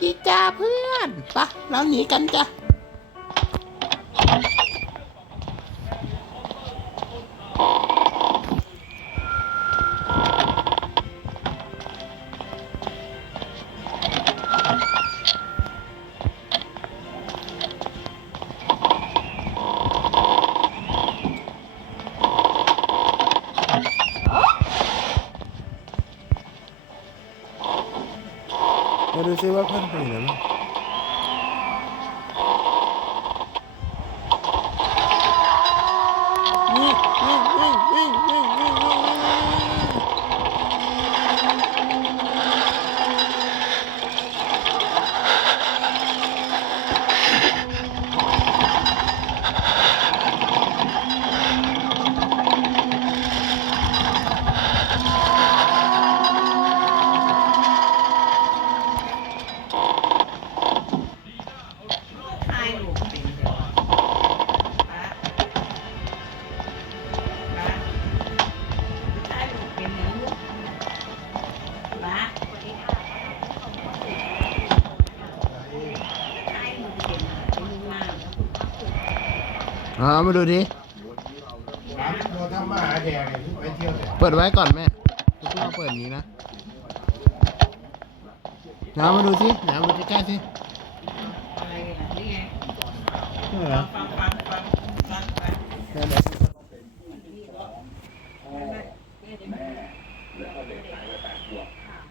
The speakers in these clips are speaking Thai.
ดีจ้าเพื่อนปะเราหนีกันจ้ะ มาดูซิว่าเพื่อนไปไหนบ้างวิ่ง อ่ามาดูดิ เราทำมาหาแดงเนี่ยไปเที่ยวเนี่ยเปิดไว้ก่อนแม่ทุกเราเปิดอย่างนี้นะน้ำมาดูสิน้ำมาดูใกล้ๆสินี่เหรอได้ไหมเหมือน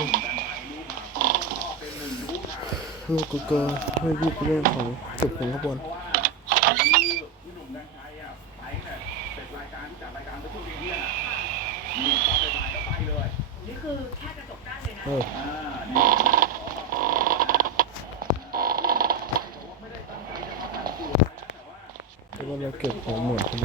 ลูกก็เกอร์ให้ยูเรื่องของจบของข้างบนเออแล้วเราเก็บของหมดทำไม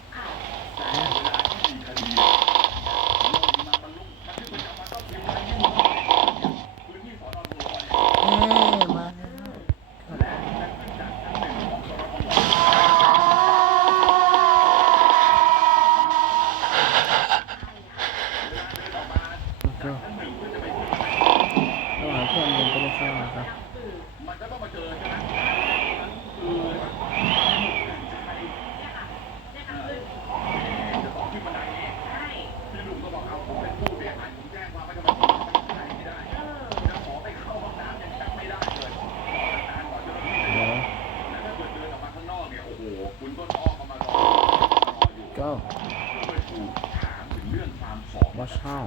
ก็ว่าเช่า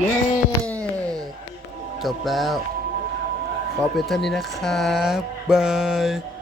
เย้ จบแล้ว ขอเป็นเท่านี้นะครับ บาย